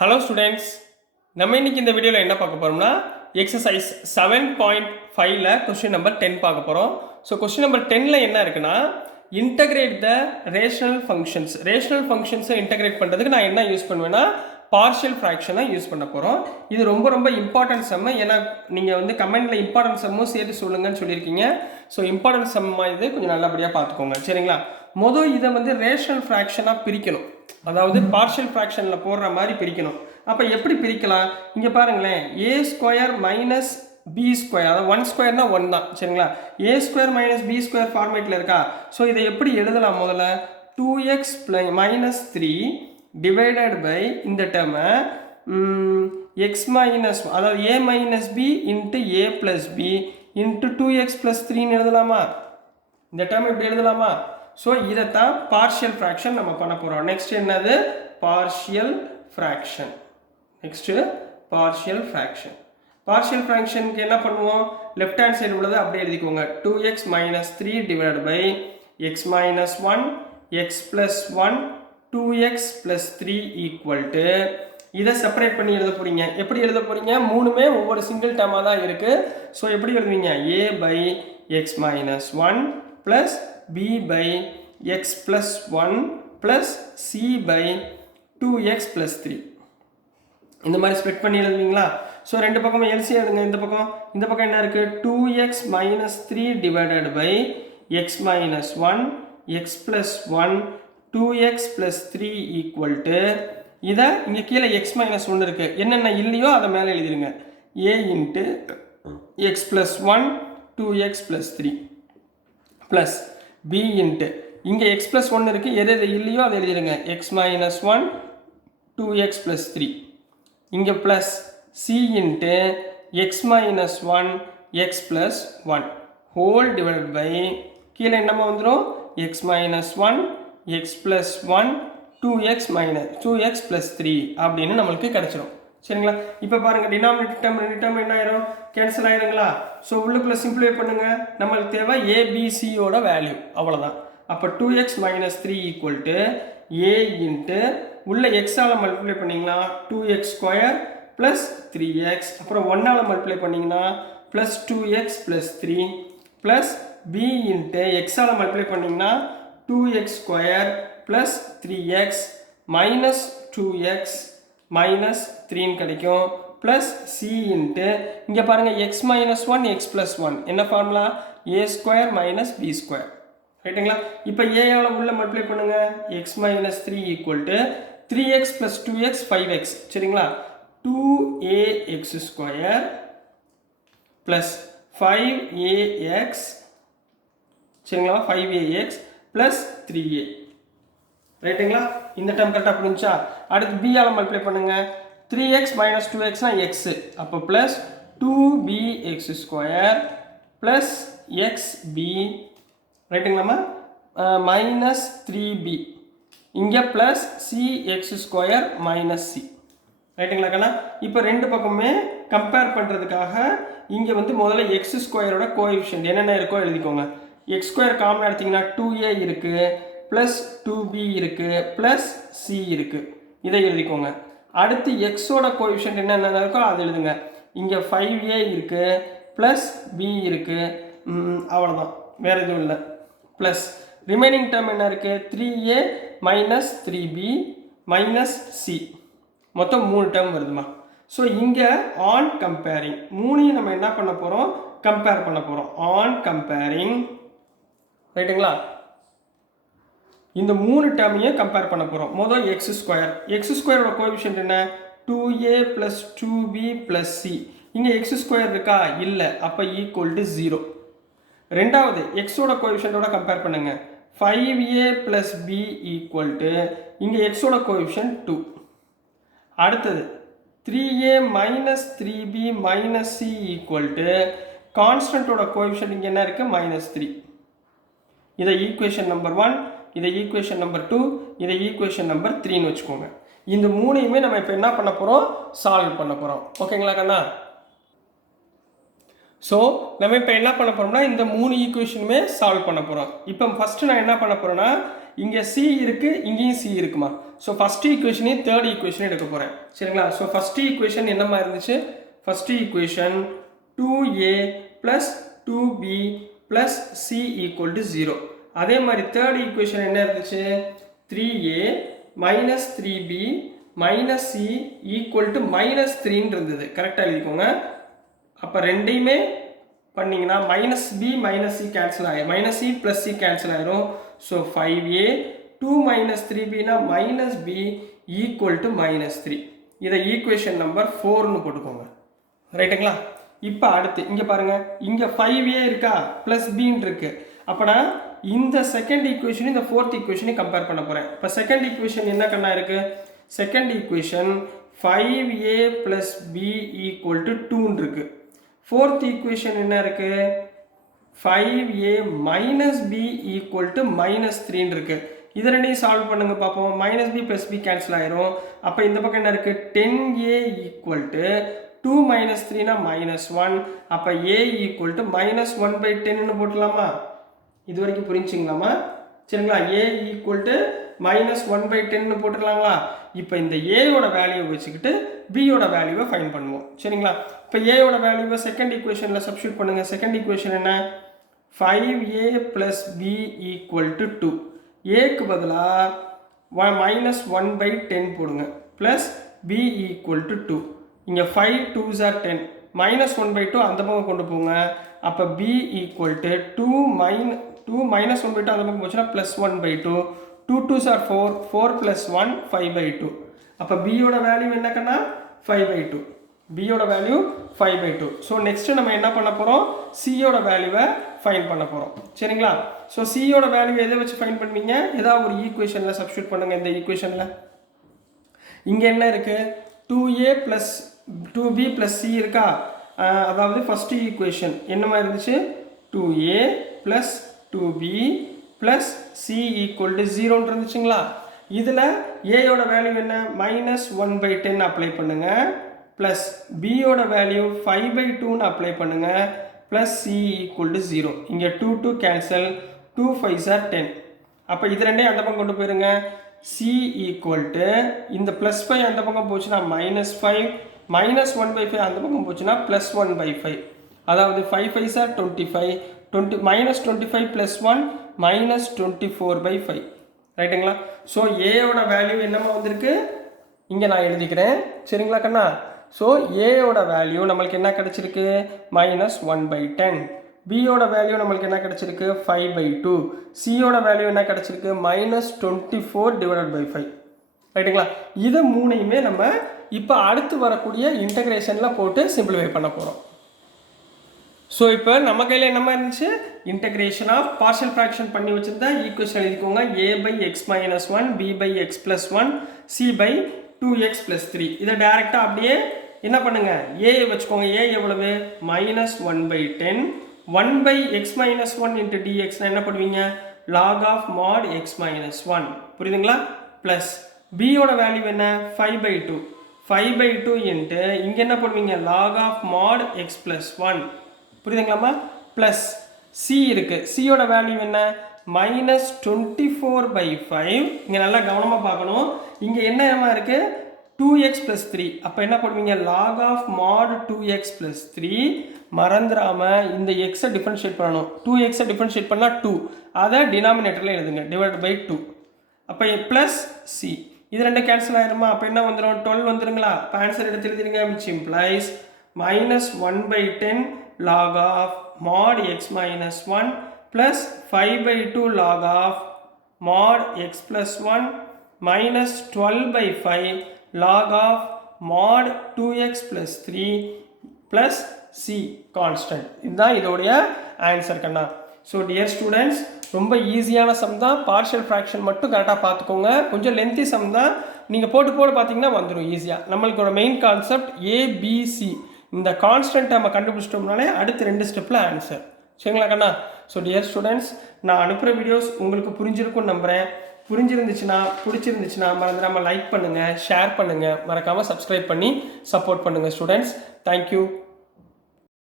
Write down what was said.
Hello students, நம்ம இன்னைக்கு இந்த வீடியோவில் என்ன பார்க்க போகிறோம்னா எக்ஸசைஸ் 7.5ல கொஸ்டின் நம்பர் 10 பார்க்க போகிறோம். ஸோ கொஸ்டின் நம்பர் 10ல் என்ன இருக்குன்னா, இன்டகிரேட் த ரேஷனல் ஃபங்க்ஷன்ஸை இன்டகிரேட் பண்ணுறதுக்கு நான் என்ன யூஸ் பண்ணுவேன்னா பார்ஷியல் ஃப்ராக்ஷனை யூஸ் பண்ண போகிறோம். இது ரொம்ப ரொம்ப இம்பார்ட்டன்ட் சம்மு. ஏன்னா நீங்கள் வந்து கமெண்டில் இம்பார்ட்டன்ட் சம்மும் சேர்த்து சொல்லுங்கன்னு சொல்லியிருக்கீங்க. ஸோ இம்பார்ட்டன்ட் சம்மா இது கொஞ்சம் நல்லபடியாக பார்த்துக்கோங்க, சரிங்களா? இதை வந்து ரேஷனல் ஃப்ராக்ஷனாக பிரிக்கணும், அதாவது பார்ஷியல் ஃப்ராக்ஷனில் போடுற மாதிரி பிரிக்கணும். அப்போ எப்படி பிரிக்கலாம்? இங்கே பாருங்களேன், ஏ ஸ்கொயர் மைனஸ் பி ஸ்கொயர், அதாவது 1 ஸ்கொயர்னா 1 தான், சரிங்களா? ஏ ஸ்கொயர் மைனஸ் பி ஸ்கொயர் ஃபார்மேட்டில் இருக்கா? ஸோ இதை எப்படி எழுதலாம்? முதல்ல 2x மைனஸ் 3 டிவைடட் பை இந்த டேர்மை எக்ஸ் மைனஸ், அதாவது a minus b into a plus b into 2x plus 3ன்னு எழுதலாமா? இந்த டேர்ம் இப்படி எழுதலாமா? ஸோ இதைத்தான் பார்ஷியல் ஃப்ராக்ஷன் நம்ம பண்ண போகிறோம். நெக்ஸ்ட் என்னது? Partial fraction. பார்ஷியல் ஃப்ராக்ஷனுக்கு என்ன பண்ணுவோம்? லெஃப்ட் ஹேண்ட் சைடு உள்ளது அப்படியே எழுதிக்கோங்க. 2x minus 3 divide by x minus 1 x plus 1 2x plus 3 equal to, இதை செப்பரேட் பண்ணி எழுத போறீங்க. எப்படி எழுத போறீங்க? மூணுமே ஒவ்வொரு சிங்கிள் டேர்மாக தான் இருக்கு. ஸோ எப்படி எழுதுவீங்க? a by x minus 1 plus b by x plus 1 plus c by 2x plus 3. இந்த மாதிரி ஸ்ப்ளிட் பண்ணி எழுதுவீங்களா? ஸோ ரெண்டு பக்கமும் எல்சியம் எடுங்க. இந்த பக்கம் என்ன இருக்கு? 2x minus 3 divided by x minus 1 x plus 1 2x plus 3 equal to, இதை இங்கே கீழே x minus 1 இருக்கு, என்னென்ன இல்லையோ அதை மேலே எழுதிருங்க. a into x plus 1 2x plus 3 plus b into இங்கே x plus 1 இருக்கு, எது இல்லையோ அதை எழுதிருங்க. x minus 1 2x plus 3 இங்கே plus c into x minus 1 x plus 1 whole divided by, கீழே என்னமா வந்துடும்? x minus 1 x plus 1 2x plus 3 அப்படின்னு நம்மளுக்கு கிடைச்சிடும், சரிங்களா? இப்போ பாருங்க, டினாமினேட்டர் டேர்ம் ரெண்டு டேர்ம் என்ன ஆயிரும்? கேன்சல் ஆயிருங்களா? ஸோ உள்ளுக்குள்ள சிம்பிளிஃபை பண்ணுங்க. நம்மளுக்கு தேவை ஏபிசியோட வேல்யூ, அவ்வளோதான். அப்போ 2x minus 3 equal to a into உள்ள எக்ஸால் மல்டிப்ளை பண்ணிங்கன்னா 2x ஸ்கொயர் ப்ளஸ் 3x, அப்புறம் 1ஆல் மல்டிப்ளை பண்ணிங்கன்னா plus 2x plus 3 plus b into எக்ஸால் மல்டிப்ளை பண்ணிங்கன்னா 2x square plus 3x minus 2x minus 3 கிடைக்கும், பிளஸ் சி இன்ட்டு இங்கே பாருங்கள் x மைனஸ் 1 x ப்ளஸ் 1 என்ன ஃபார்முலா? ஏ ஸ்கொயர் மைனஸ் பி ஸ்கொயர், ரைட்டுங்களா? இப்போ ஏயால் உள்ள மல்டிப்ளை பண்ணுங்க. x minus 3 equal to 3x plus 2x 5x, சரிங்களா? 2ax ஸ்கொயர் ப்ளஸ் 5ax, சரிங்களா? 5ax ப்ளஸ் 3a, ரைட்டுங்களா? இந்த டேர்ம் கரெக்டாக புரிஞ்சா? அடுத்து b ஆல் மல்டிப்ளை பண்ணுங்க. 3x மைனஸ் 2xனா x, அப்போ plus 2bx square plus xb, ரைட்டுங்களாம்மா? மைனஸ் 3b, இங்கே plus cx square minus c, ரைட்டுங்களா கண்ணா? இப்போ ரெண்டு பக்கமே கம்பேர் பண்ணுறதுக்காக இங்கே வந்து முதல்ல எக்ஸ் ஸ்கொயரோட கோஎஃபிஷியன்ட் என்னென்ன இருக்கோ எழுதிக்கோங்க. எக்ஸ் ஸ்கொயர் காமன் எடுத்திங்கன்னா 2a இருக்குது, ப்ளஸ் 2b இருக்குது, ப்ளஸ் c இருக்குது, இதை எழுதிக்கோங்க. அடுத்து எக்ஸோட கோஎஃபிஷியன்ட் என்னென்ன இருக்கோ அதை எழுதுங்க. இங்கே 5a இருக்குது, ப்ளஸ் b இருக்குது, அவ்வளோதான், வேறு எதுவும் இல்லை. ப்ளஸ் ரிமைனிங் டேர்ம் என்ன இருக்குது? 3a minus 3b minus c, மொத்தம் 3 டேர்ம் வருதுமா. ஸோ இங்கே ஆன் கம்பேரிங் மூணையும் நம்ம என்ன பண்ண போகிறோம்? கம்பேர் பண்ண போகிறோம். ஆன் கம்பேரிங், ரைட்டுங்களா? இந்த 3 டேர்மையும் கம்பேர் பண்ண போகிறோம். முதல் எக்ஸ் ஸ்கொயரோட கோஎஃபிஷியன்ட் என்ன? 2a plus 2b plus c, இங்கே எக்ஸ் ஸ்கொயர் இருக்கா? இல்லை, அப்போ ஈக்குவல் டு 0. ரெண்டாவது எக்ஸோட கோஎஃபிஷியன்ட்டோட கம்பேர் பண்ணுங்க. 5a plus b equal to, இங்கே எக்ஸோட கோஎஃபிஷியன்ட் 2. அடுத்தது 3a minus 3b minus c equal to, கான்ஸ்டன்ட்டோட கோஎஃபிஷியன்ட் இங்கே என்ன இருக்குது? மைனஸ் 3. இதை ஈக்குவேஷன் நம்பர் 1, இதை ஈக்குவேஷன் நம்பர் 2, இதை ஈக்குவேஷன் நம்பர் 3ன்னு வச்சுக்கோங்க. இந்த மூணையுமே நம்ம இப்போ என்ன பண்ண போகிறோம்? சால்வ் பண்ண போகிறோம், ஓகேங்களா கண்ணா? ஸோ நம்ம இப்போ என்ன பண்ண போகிறோம்னா இந்த 3 ஈக்குவேஷனுமே சால்வ் பண்ண போகிறோம். இப்போ ஃபஸ்ட்டு நான் என்ன பண்ண போகிறேன்னா இங்கே சி இருக்குது, இங்கேயும் சி இருக்குமா. ஸோ ஃபஸ்ட்டு ஈக்குவேஷனையும் தேர்ட் ஈக்குவேஷனையும் எடுக்க போகிறேன். சரிங்களா. ஸோ ஃபஸ்ட்டு ஈக்குவேஷன் என்னமா இருந்துச்சு, first equation 2a + 2b + c = 0. அதே மாதிரி தேர்ட் ஈக்குவேஷன் என்ன இருந்துச்சு, 3a - 3b - c = -3 இருந்தது. கரெக்டாக எழுதிக்கோங்க. அப்போ ரெண்டையுமே பண்ணிங்கன்னா -b - c கேன்சல் ஆகிடும், -c + c கேன்சல் ஆகிடும். So 5a 2 - 3bனா -b = -3. இதை ஈக்குவேஷன் நம்பர் 4ன்னு போட்டுக்கோங்க. ரைட்டுங்களா. இப்போ அடுத்து இங்கே பாருங்கள், இங்கே 5a இருக்கா +bன்னு இருக்கு. அப்போனா இந்த செகண்ட் ஈக்குவேஷன் இந்த ஃபோர்த் ஈக்குவேஷனையும் கம்பேர் பண்ண போகிறேன். இப்போ செகண்ட் ஈக்குவேஷன் என்ன கண்ணா இருக்குது, செகண்ட் ஈக்குவேஷன் 5a + b = 2ன்னு இருக்குது. ஃபோர்த் ஈக்குவேஷன் என்ன இருக்குது, 5a - b = -3ன்னு இருக்குது. இதை ரெண்டையும் சால்வ் பண்ணுங்க பார்ப்போம். -b + b கேன்சல் ஆயிரும். அப்போ இந்த பக்கம் என்ன இருக்குது, 10a = 2 - 3னா -1. அப்போ a = -1/10ன்னு போட்டுடலாமா. இது வரைக்கும் புரிஞ்சுங்களாமா. சரிங்களா. a = -1/10ன்னு போட்டுடலாங்களா. இப்போ இந்த ஏயோட வேல்யூவை வச்சுக்கிட்டு பியோட வேல்யூவை ஃபைண்ட் பண்ணுவோம். சரிங்களா. இப்போ ஏயோட வேல்யூவை செகண்ட் ஈக்குவேஷனில் சப்ஸ்டியூட் பண்ணுங்கள். செகண்ட் ஈக்குவேஷன் என்ன, 5a + b = 2. ஏக்கு பதிலாக -1/10 போடுங்க ப்ளஸ் b = 2. இங்கே 5 2s are 10, -1/2 அந்த பக்கம் கொண்டு போங்க. அப்போ b = 2 -1/2 அந்த பக்கம் போச்சுன்னா +1/2. 2 2s are 4, 4 + 1 5/2. அப்போ பியோட வேல்யூ என்ன கண்ணா, 5/2. பியோட வேல்யூ 5/2. ஸோ நெக்ஸ்ட்டு நம்ம என்ன பண்ண போகிறோம், சியோட வேல்யூவை ஃபைண்ட் பண்ண போகிறோம். சரிங்களா. ஸோ சியோட வேல்யூ எதை வச்சு ஃபைண்ட் பண்ணுவீங்க, ஏதாவது ஒரு ஈக்குவேஷனில் சப்ஸ்டியூட் பண்ணுங்கள். இந்த ஈக்குவேஷனில் இங்கே என்ன இருக்குது, 2a + 2b + c இருக்கா. அதாவது ஃபஸ்ட்டு ஈக்குவேஷன் என்னமா இருந்துச்சு, 2a + 2b + c = 0 இருந்துச்சுங்களா. இதில் ஏயோட வேல்யூ என்ன, -1/10 அப்ளை பண்ணுங்க, ப்ளஸ் பியோட வேல்யூ 5/2ன்னு அப்ளை பண்ணுங்க, ப்ளஸ் c = 0. இங்கே 2 2 கேன்சல், 2 5s are 10. அப்போ இது ரெண்டையும் அந்த பக்கம் கொண்டு போயிருங்க. c = இந்த +5 அந்த பக்கம் போச்சுன்னா -5, -1/5 அந்த பக்கம் போச்சுன்னா +1/5. அதாவது 5 5s are 25, -25 + 1 -24/5. ரைட்டுங்களா. ஸோ ஏயோட வேல்யூ என்னமா வந்திருக்கு, இங்கே நான் எழுதிக்கிறேன். சரிங்களா கண்ணா. ஸோ ஏயோட வேல்யூ நம்மளுக்கு என்ன கிடச்சிருக்கு, -1/10. பியோட வேல்யூ நம்மளுக்கு என்ன கிடச்சிருக்கு, 5/2. சியோட வேல்யூ என்ன கிடச்சிருக்கு, -24/5. ரைட்டுங்களா. இதை மூணையுமே நம்ம இப்போ அடுத்து வரக்கூடிய இன்டகிரேஷனில் போட்டு சிம்பிளிஃபை பண்ண போகிறோம். ஸோ இப்போ நம்ம கையில் என்னமா இருந்துச்சு, இன்டகிரேஷன் ஆஃப் பார்ஷியல் ஃப்ராக்ஷன் பண்ணி வச்சுருந்தா ஈக்குவேஷன் எழுதிக்கோங்க. a/x - 1, b/x + 1, c/2x + 3. இதை டேரெக்டாக அப்படியே என்ன பண்ணுங்க, a வச்சுக்கோங்க. a எவ்வளவு, -1/10. 1/x - 1 × dx என்ன பண்ணுவீங்க, log of mod x - 1. புரியுதுங்களா. ப்ளஸ் பியோட வேல்யூ என்ன, 5/2. 5/2 இன்ட்டு இங்கே என்ன பண்ணுவீங்க, log of mod x + 1. புரியுதுங்களாமா. Plus C இருக்குது. சியோட வேல்யூ என்ன, -24/5. இங்கே நல்லா கவனமாக பார்க்கணும். இங்கே என்னமா இருக்குது, 2x + 3. அப்போ என்ன பண்ணுவீங்க, log of mod 2x + 3. மறந்துடாமல் இந்த எக்ஸை டிஃபரன்ஷியேட் பண்ணணும். 2xஐ டிஃபரன்ஷியேட் பண்ணால் 2, அதை டினாமினேட்டரில் எழுதுங்க, ÷ 2. அப்போ ப்ளஸ் சி, இது ரெண்டு கேன்சல் ஆயிருமா. அப்போ என்ன வந்துடும், 12 வந்துடுங்களா. இப்போ ஆன்சர் எடுத்து எழுதிருங்க, which implies -1/10 log of mod x - 1 plus 5/2 log of mod x + 1 minus 12/5 log of mod 2x + 3 plus c constant. இதுதான் இதோடைய ஆன்சர் கண்ணா. ஸோ டியர் ஸ்டூடெண்ட்ஸ், ரொம்ப ஈஸியான சம் தான். பார்ஷியல் ஃப்ராக்ஷன் மட்டும் கரெக்டாக பார்த்துக்கோங்க. கொஞ்சம் லென்த்தி சம் தான், நீங்கள் போட்டு பார்த்தீங்கன்னா வந்துடும் ஈஸியாக. நம்மளுக்கு ஒரு மெயின் கான்செப்ட் ஏபிசி, இந்த கான்ஸ்டன்ட் நம்ம கண்டுபிடிச்சிட்டோம்னாலே அடுத்த 2 ஸ்டெப்பில் ஆன்சர். சரிங்களா கண்ணா. ஸோ டியர் ஸ்டூடெண்ட்ஸ், நான் அனுப்புகிற வீடியோஸ் உங்களுக்கு புரிஞ்சிருக்கும்னு நம்புகிறேன். பிடிச்சிருந்துச்சுன்னா மறந்துடாமல் லைக் பண்ணுங்கள், ஷேர் பண்ணுங்கள், மறக்காமல் சப்ஸ்கிரைப் பண்ணி சப்போர்ட் பண்ணுங்கள் ஸ்டூடெண்ட்ஸ். தேங்க்யூ.